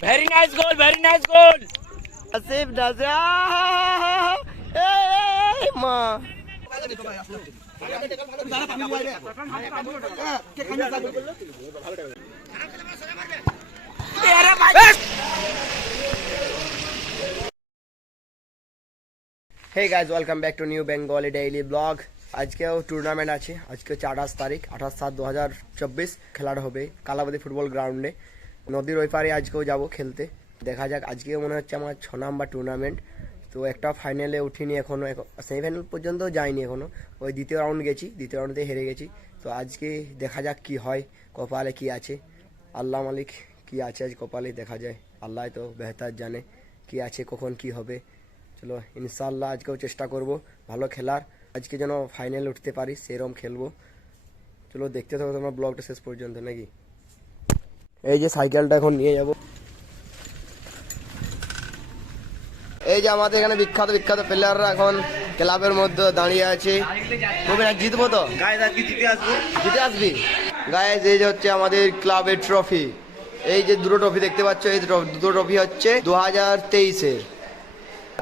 Very nice goal, very nice goal. নাসিব নাসিব আহ! এই মা hey guys welcome back to new Bengali daily blog আজকেও tournament আছে। আজকে হচ্ছে আঠাশ তারিখ আঠাশ সাত দু হাজার চব্বিশ খেলাটা হবে কালাবাদি ফুটবল গ্রাউন্ডে নদীর ওই পারে আজকেও যাব খেলতে। দেখা যাক আজকে মনে হচ্ছে আমার ছ নাম্বার টুর্নামেন্ট তো একটা ফাইনালে উঠিনি এখনও সেমিফাইনাল পর্যন্ত যাইনি এখনও ওই দ্বিতীয় রাউন্ড গেছি, দ্বিতীয় রাউন্ডে হেরে গেছি। তো আজকে দেখা যাক কি হয়, কপালে কি আছে। আল্লাহ মালিক কি আছে আজ কপালে দেখা যায়। আল্লাহ তো বেহতার জানে কি আছে, কখন কি হবে। চলো ইনশাল্লাহ আজকেও চেষ্টা করব ভালো খেলার। আজকে যেন ফাইনাল উঠতে পারি, সেরম খেলব। চলো, দেখতে থাকো তোমার ব্লগটা শেষ পর্যন্ত, নাকি? এই যে সাইকেলটা এখন নিয়ে যাব। এই যে আমাদের এখানে বিখ্যাত বিখ্যাত প্লেয়াররা এখন ক্লাবের মধ্যে দাঁড়িয়ে আছে। জিতবো তো? জিতে আসব। জিতে আসবি? গায়ে এই যে হচ্ছে আমাদের ক্লাবের ট্রফি এই যে দুটো ট্রফি দেখতে পাচ্ছ এই দুটো- দুটো ট্রফি হচ্ছে দু হাজার তেইশের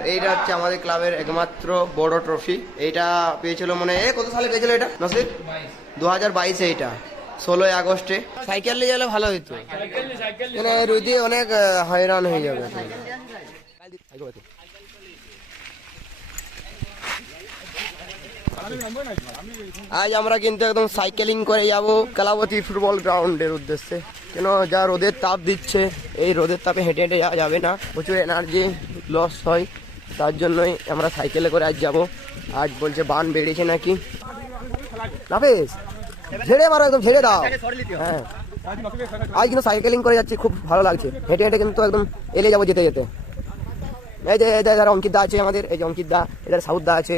এইটা হচ্ছে আমাদের ক্লাবের একমাত্র বড় ট্রফি এইটা পেয়েছিল মনে হয়- এ কত সালে পেয়েছিল এটা? নসিব দু হাজার বাইশে এইটা। ষোলোই আগস্টে। সাইকেল নিয়ে গেলে ভালো হতো মানে রুদি অনেক হয়রান হয়ে যাবে। আজ আমরা কিন্তু একদম সাইকেলিং করে যাব কালাবতী ফুটবল গ্রাউন্ডের উদ্দেশ্যে। কেন যা রোদের তাপ দিচ্ছে এই রোদের তাপে হেঁটে হেঁটে যাওয়া যাবে না। প্রচুর এনার্জি লস হয় তার জন্যই আমরা সাইকেলে করে আজ যাব। আজ বলছে বান বেড়েছে নাকি। নাফিস! ঝেড়ে মারো একদম ঝেড়ে দাও। হ্যাঁ। আজ কিন্তু সাইকেলিং করে যাচ্ছি খুব ভালো লাগছে। হেঁটে হেঁটে কিন্তু একদম এলে যাব যেতে যেতে। এই যে এই যারা অঙ্কিত দা আছে আমাদের এই যে অঙ্কিত দা এদের সাউথ দা আছে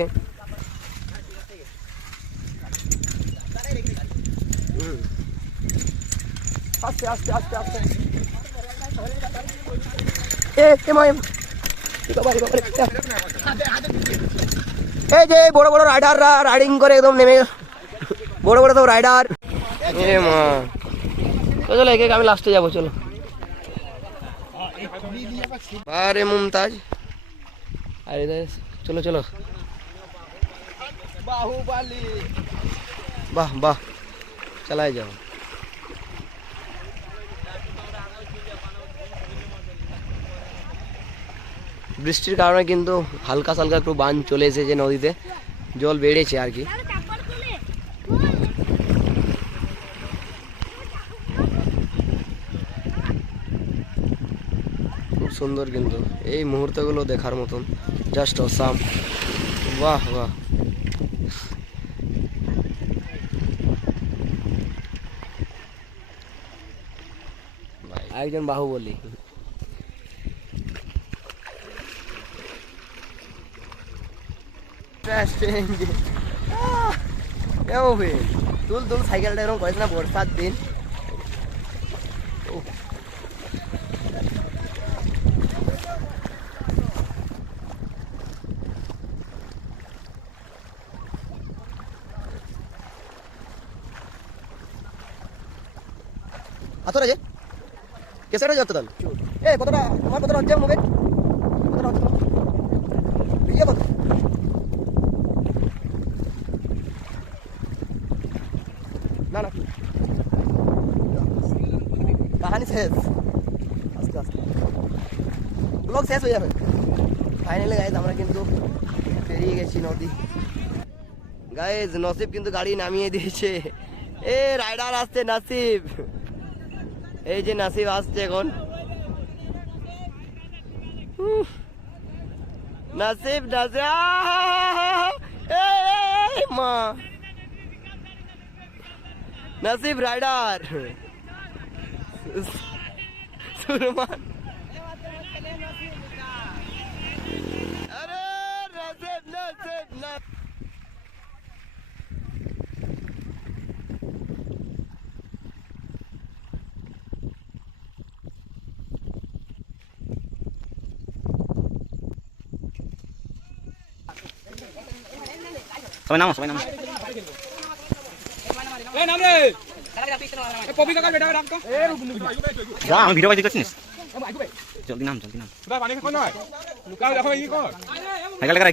আস্তে আস্তে আস্তে আস্তে। এ। এই যে বড় বড় রাইডাররা রাইডিং করে একদম নেমে বড় বড় সব রাইডার। এ মা। তো চলো একে আমি লাস্টে যাব চলো। আরে মুমতাজ। আরে চলো চলো। বাহুবালি। বাহ বাহ। চালাই যাও। বৃষ্টির কারণে কিন্তু হালকা সালকা একটু বান চলে এসেছে নদীতে। জল বেড়েছে আর কি। খুব সুন্দর কিন্তু এই মুহূর্তগুলো দেখার মতন। জাস্ট অসাম বাহ বাহ। একজন বাহুবলী। কেমন হয়ে তুল তুল সাইকেলটা এরকম করেছে না বর্ষার দিন উফ। আতরা যে কেসেটা যাচ্ছে তাহলে এ, কতটা, তোমার কতটা হচ্ছে মোবাইল কতটা হচ্ছে তোমার? ভিডিও কত না না কাহানি শেষ আস্তে আস্তে ব্লগ শেষ হয়ে যাবে। ফাইনালি গাইজ আমরা কিন্তু পেরিয়ে গেছি নদী। গাইজ নসিব কিন্তু গাড়ি নামিয়ে দিয়েছে। এ রাইডার আসছে, নাসিব। এই যে নাসিব আসছে এখন। নাসিব মা। নাসিব রাইডার সুরমান আরে নাসিব নাসিব না সবাই নামো সবাই নামো এই নাম রে পপি কাকা বেটা রাখ তো যা আমি ভিডিও বাইতে করছিস জলদি নাম জলদি নাম দা পানি খাও নয় লুকাও দেখো এই কর সাইকেল করে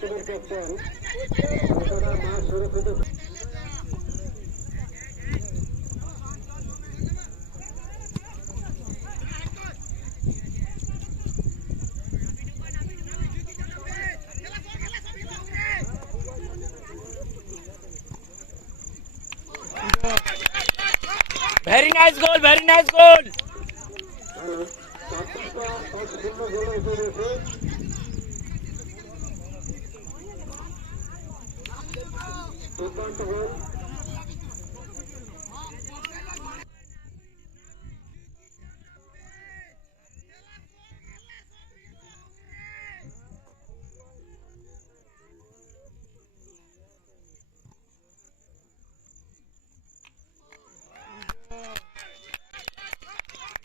যা হ্যাঁ, পরে পরে মর Very nice goal, very nice goal. Two point goal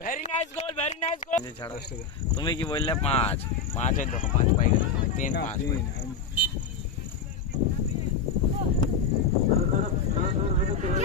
very nice goal very nice goal तुम्ही तीन पाच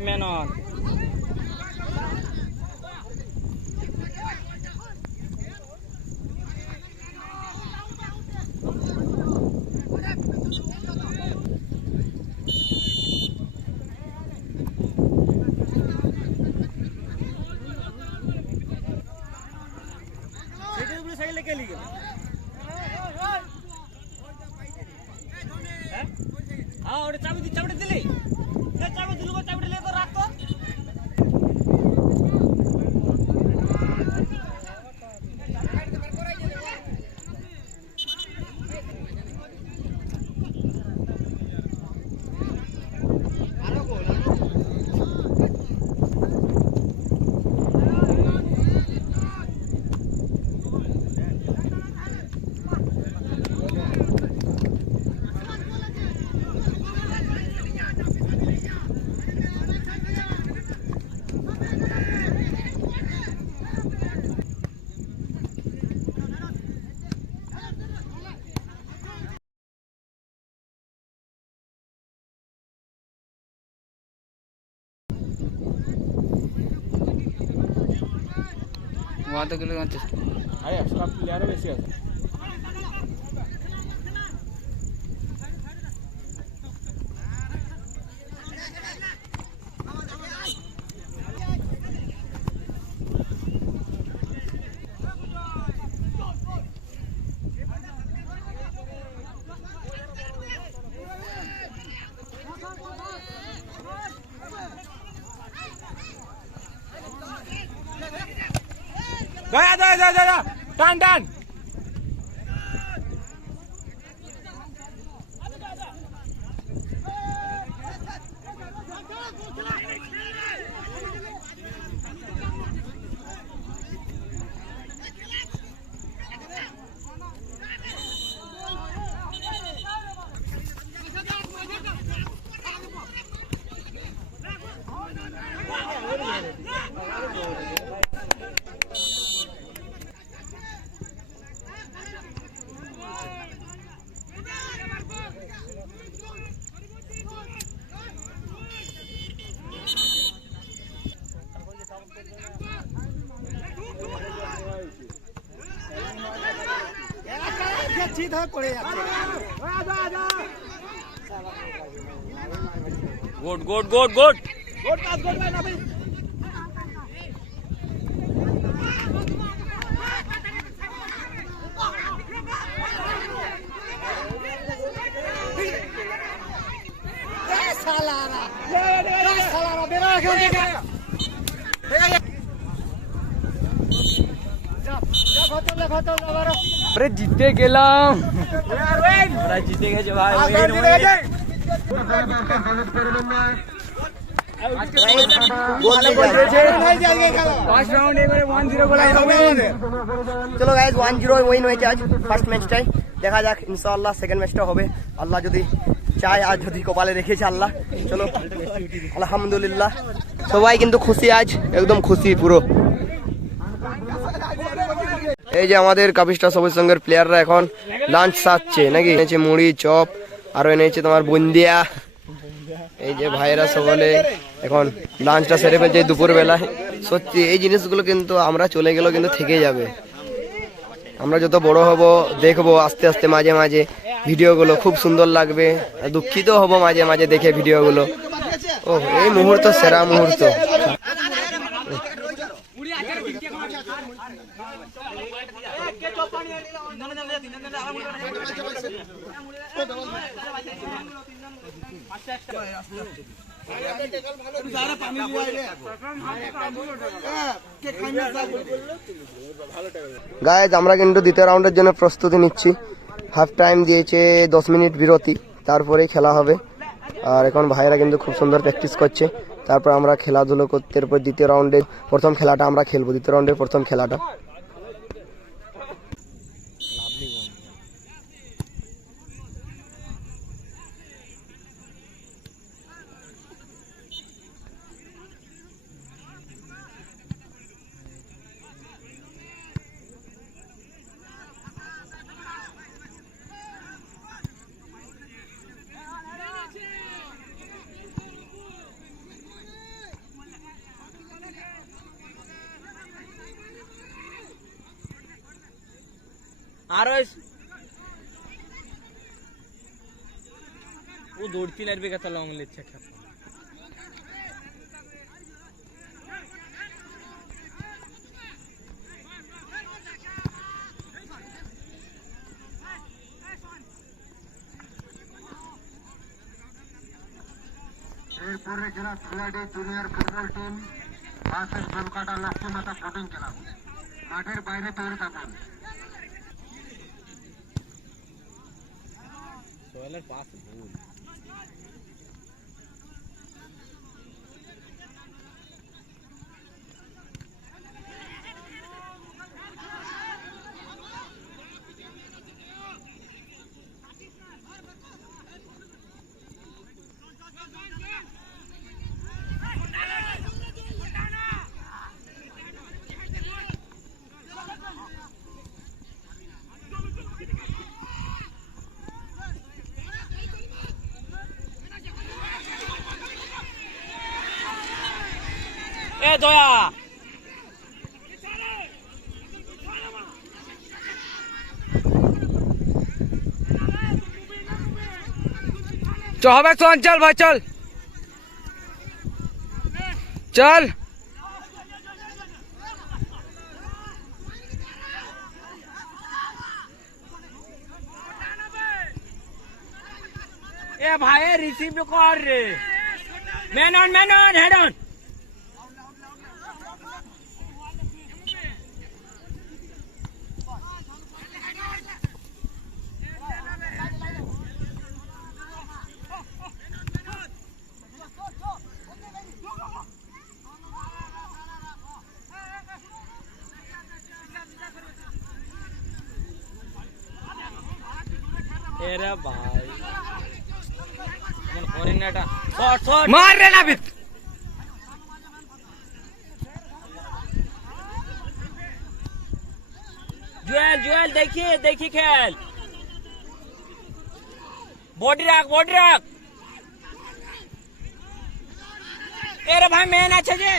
menor. কতগুলো আনছিস আরে এক্সট্রা ગયા ગયા ગયા ગયા. ટાન ટાન দয়া টান টান গুড গুড গুড গুড আরে জিতে গেলাম আমরা জিতে গেছে ভাই আসাম জিতে গেলাম রাউন্ড এবারে 1-0 চলো গাইজ ওয়ান জিরো উইন হয়েছে আজ ফার্স্ট ম্যাচটাই দেখা যাক ইনশাআল্লাহ সেকেন্ড ম্যাচটা হবে। আল্লাহ যদি চায় আর যদি কপালে রেখেছে আল্লাহ। চলো আলহামদুলিল্লাহ। সবাই কিন্তু খুশি আজ একদম খুশি পুরো। এই যে আমাদের কাপিস্টা সবুজ সঙ্গের প্লেয়াররা এখন লাঞ্চ সাজছে নাকি? এনেছে মুড়ি, চপ, আরও এনেছে তোমার বুন্দিয়া। এই যে ভাইয়েরা সকলে এখন লাঞ্চটা সেরে ফেলছে দুপুর বেলায় সত্যি, এই জিনিসগুলো কিন্তু আমরা চলে গেলেও কিন্তু থেকে যাবে। আমরা যত বড় হব, দেখব আস্তে আস্তে মাঝে মাঝে ভিডিওগুলো, খুব সুন্দর লাগবে। দুঃখিত হব মাঝে মাঝে দেখে ভিডিওগুলো। ও এই মুহূর্ত সেরা মুহূর্ত। গায়েজ আমরা কিন্তু দ্বিতীয় রাউন্ডের জন্য প্রস্তুতি নিচ্ছি। হাফ টাইম দিয়েছে, দশ মিনিট বিরতি, তারপরেই খেলা হবে। আর এখন ভাইরা কিন্তু খুব সুন্দর প্র্যাকটিস করছে। তারপর আমরা খেলাধুলো করতে, এরপর দ্বিতীয় রাউন্ডে প্রথম খেলাটা আমরা খেলব। দ্বিতীয় রাউন্ডের প্রথম খেলাটা। আর ও দৌড়তি লাগবে কথা লং লেচ্ছে খেপ এরপরে খেলা ফ্ল্যাডে জুনিয়র ফুটবল টিম বাসের জলকাটা লক্ষ্যমাতা ফটিং খেলা মাঠের বাইরে তৈরি থাকুন। सोलर पास भूल এ দয়া চ হবে চল চল ভাই চল চল এ ভাই রিসিভ কর রে man on man on head রে ভাই করেন না এটা শট শট মার রে নাবিত জুয়েল জুয়েল দেখি দেখি খেল বডি রাখ বডি রাখ এরে ভাই মেন আছে যে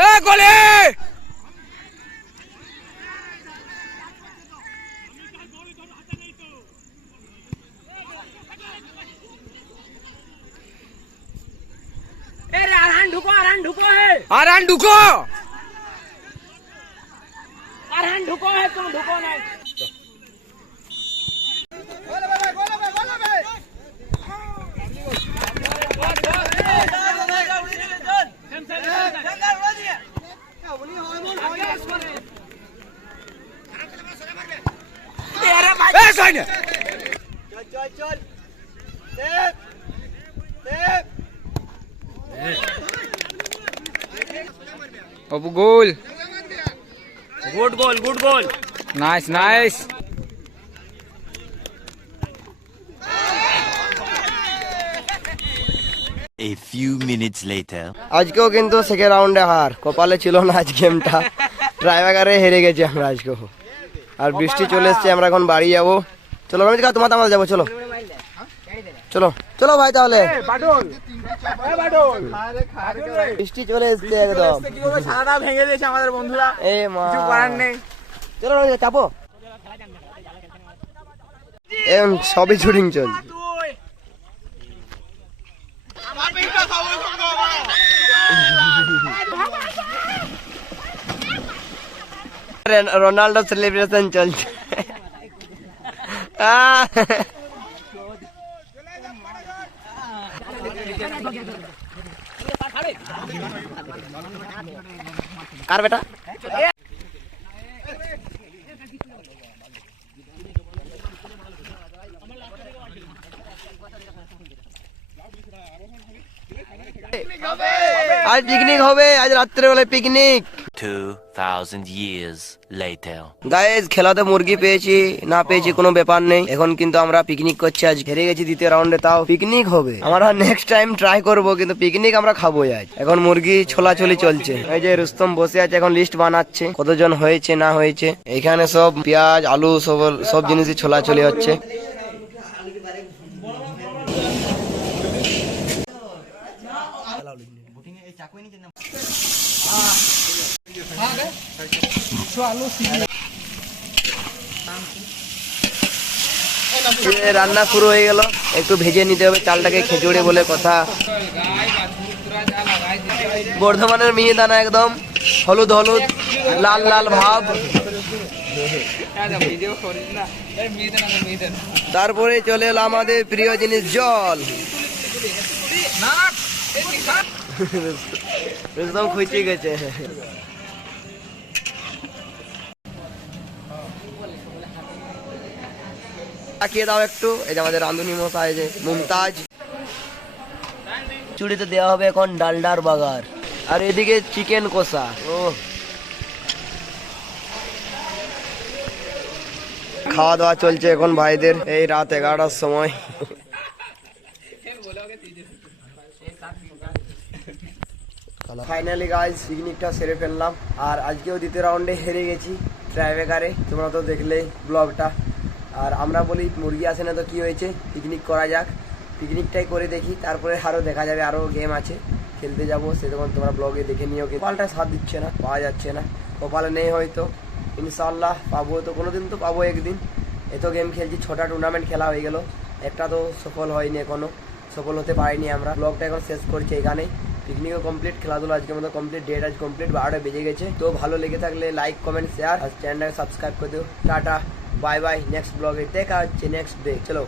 এ গোলে આરાન ઢુકો. આરાન ઢુકો હે તું ઢુકો નહીં. Goal. Good goal good goal nice nice A few minutes later. আজকেও কিন্তু সেকেন্ড রাউন্ডে হার। কপালে ছিল না আজ গেমটা ড্রাইভারে হেরে গেছি আমরা আজকেও। আর বৃষ্টি চলে এসছে আমরা এখন বাড়ি যাব। চলো রমেশ কাকা তোমার তামাল যাব চলো। চলো। চলো ভাই তাহলে। বৃষ্টি চলে এসছে একদম। সারাটা ভেঙে দিয়েছে আমাদের বন্ধুরা। এ মা। নেই। চলো চাপো। এম সবই শুটিং চলছে। রোনাল্ডো সেলিব্রেশন চলছে! কার বেটা? আজ পিকনিক হবে আজ রাত্রে বেলায় পিকনিক 2,000 years later. গায়েজ খেলাতে মুরগি পেয়েছি না পেয়েছি কোনো ব্যাপার নেই। এখন কিন্তু আমরা পিকনিক করছি আজ হেরে গেছি দ্বিতীয় রাউন্ডে তাও পিকনিক হবে। আমরা নেক্সট টাইম ট্রাই করব কিন্তু পিকনিক আমরা খাব আজ। এখন মুরগি ছোলাছলি চলছে। এই যে রুস্তম বসে আছে এখন লিস্ট বানাচ্ছে কতজন হয়েছে না হয়েছে। এখানে সব পেঁয়াজ আলু সব সব জিনিসই ছোলাছলি হচ্ছে এ, রান্না শুরু হয়ে গেল। একটু ভেজে নিতে হবে চালটাকে খিচুড়ি বলে কথা। বর্ধমানের মিহিদানা একদম হলুদ হলুদ লাল লাল ভাব। তারপরে চলে এলো আমাদের প্রিয় জিনিস জল। একদম খুঁচে গেছে। তাকিয়ে দাও একটু। এই যে আমাদের রাঁধুনি মশাই যে মুমতাজ। চুড়িতে দেওয়া হবে এখন ডালডার বাগার। আর এদিকে চিকেন কষা। ও খাওয়া দাওয়া চলছে এখন ভাইদের এই রাত এগারোটার সময়। ফাইনালি গাইজ পিকনিকটা সেরে ফেললাম। আর আজকেও দ্বিতীয় রাউন্ডে হেরে গেছি ট্রাইবেকারে তোমরা তো দেখলে ব্লগটা আর আমরা বলি, মুরগি আসে না তো কি হয়েছে? পিকনিক করা যাক। পিকনিকটাই করে দেখি, তারপরে আরও দেখা যাবে আরও গেম আছে। খেলতে যাব, সে তখন তোমরা ব্লগে দেখে নিও। কপালটা সাথ দিচ্ছে না, পাওয়া যাচ্ছে না। কপালে নেই হয়তো। ইনশাল্লাহ পাবো তো কোনো দিন তো পাবো একদিন। এত গেম খেলছি, ছটা টুর্নামেন্ট খেলা হয়ে গেল। একটা তো সফল হয়নি এখনও। সফল হতে পারিনি আমরা। ব্লগটা এখন শেষ করছি এখানেই। পিকনিকও কমপ্লিট খেলাধুলা আজকের মতো কমপ্লিট ডেট আজ কমপ্লিট বারোটা বেজে গেছে। তো ভালো লেগে থাকলে লাইক কমেন্ট শেয়ার আর চ্যানেলটাকে সাবস্ক্রাইব করে দিও। টাটা। বাই বাই নেক্সট ব্লগে দেখা হচ্ছে নেক্সট ডে চলো